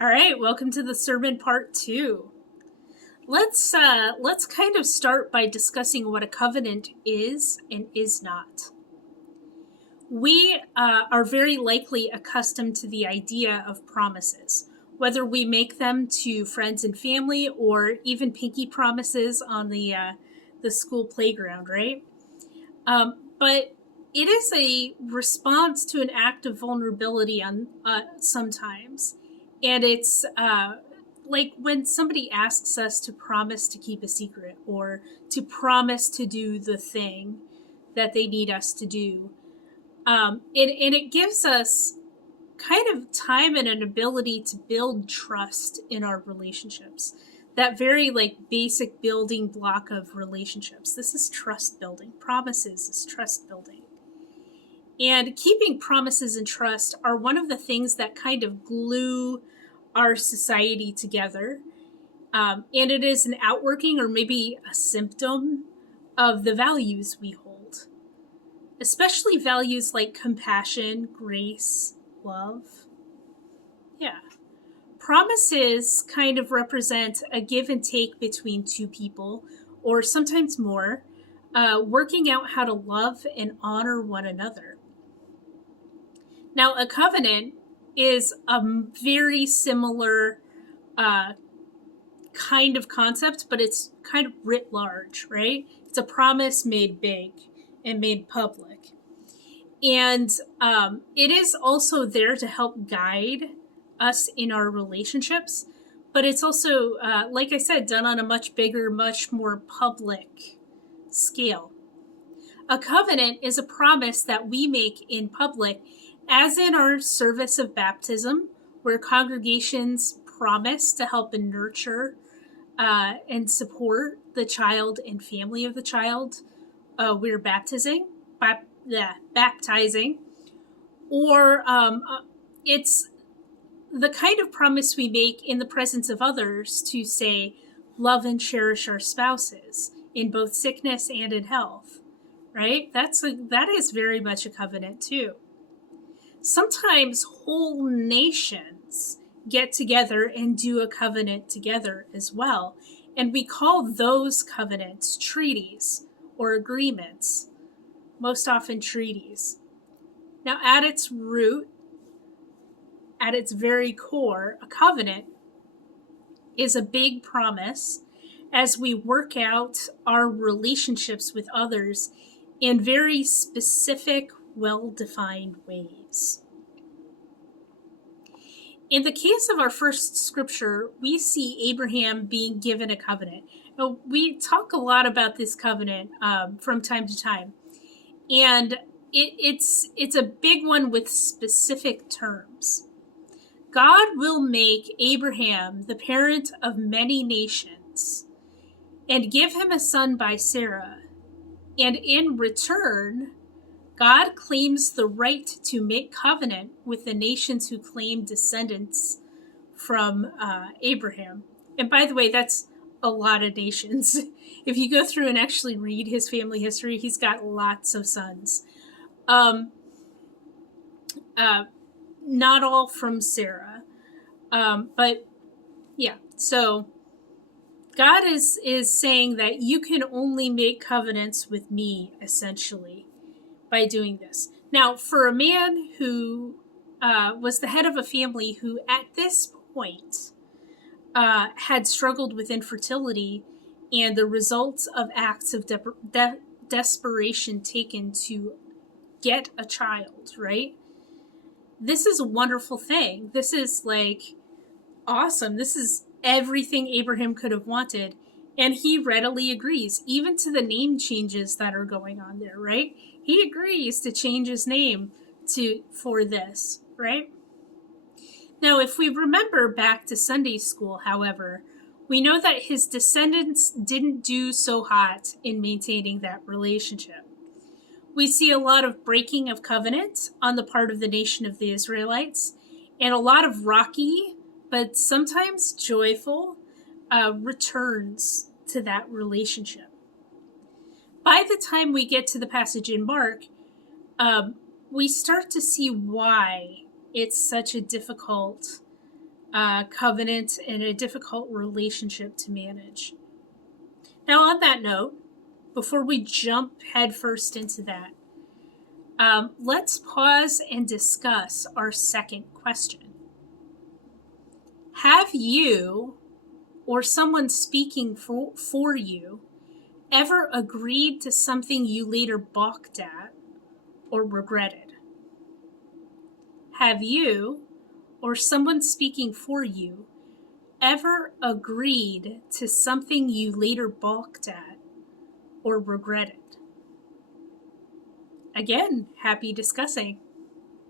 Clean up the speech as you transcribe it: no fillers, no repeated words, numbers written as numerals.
All right, welcome to the sermon part 2. Let's kind of start by discussing what a covenant is and is not. We are very likely accustomed to the idea of promises, whether we make them to friends and family or even pinky promises on the school playground, right? But it is a response to an act of vulnerability on sometimes, and it's like when somebody asks us to promise to keep a secret or to promise to do the thing that they need us to do. And it gives us kind of time and an ability to build trust in our relationships. That very like basic building block of relationships. This is trust building. Promises is trust building. And keeping promises and trust are one of the things that kind of glue our society together. And it is an outworking or maybe a symptom of the values we hold, especially values like compassion, grace, love. Yeah. Promises kind of represent a give and take between two people, or sometimes more, working out how to love and honor one another. Now, a covenant is a very similar kind of concept, but it's kind of writ large, right? It's a promise made big and made public. And it is also there to help guide us in our relationships, but it's also, like I said, done on a much bigger, much more public scale. A covenant is a promise that we make in public, as in our service of baptism, where congregations promise to help and nurture and support the child and family of the child we're baptizing, or it's the kind of promise we make in the presence of others to say, love and cherish our spouses in both sickness and in health, right? That is very much a covenant too. Sometimes whole nations get together and do a covenant together as well. And we call those covenants treaties or agreements, most often treaties. Now, at its root, at its very core, a covenant is a big promise as we work out our relationships with others in very specific, well-defined ways. In the case of our first scripture, we see Abraham being given a covenant. Now, we talk a lot about this covenant from time to time, and it's a big one with specific terms. God will make Abraham the parent of many nations and give him a son by Sarah. And in return, God claims the right to make covenant with the nations who claim descendants from Abraham. And by the way, that's a lot of nations. If you go through and actually read his family history, he's got lots of sons. Not all from Sarah. But yeah, so God is saying that you can only make covenants with me, essentially, by doing this. Now, for a man who was the head of a family who at this point had struggled with infertility and the results of acts of desperation taken to get a child, right? This is a wonderful thing. This is like awesome. This is everything Abraham could have wanted. And he readily agrees, even to the name changes that are going on there, right? He agrees to change his name for this, right? Now, if we remember back to Sunday school, however, we know that his descendants didn't do so hot in maintaining that relationship. We see a lot of breaking of covenant on the part of the nation of the Israelites, and a lot of rocky, but sometimes joyful, returns to that relationship. By the time we get to the passage in Mark, we start to see why it's such a difficult covenant and a difficult relationship to manage. Now, on that note, before we jump headfirst into that, let's pause and discuss our second question. Have you or someone speaking for you ever agreed to something you later balked at or regretted? Have you or someone speaking for you ever agreed to something you later balked at or regretted? Again, happy discussing.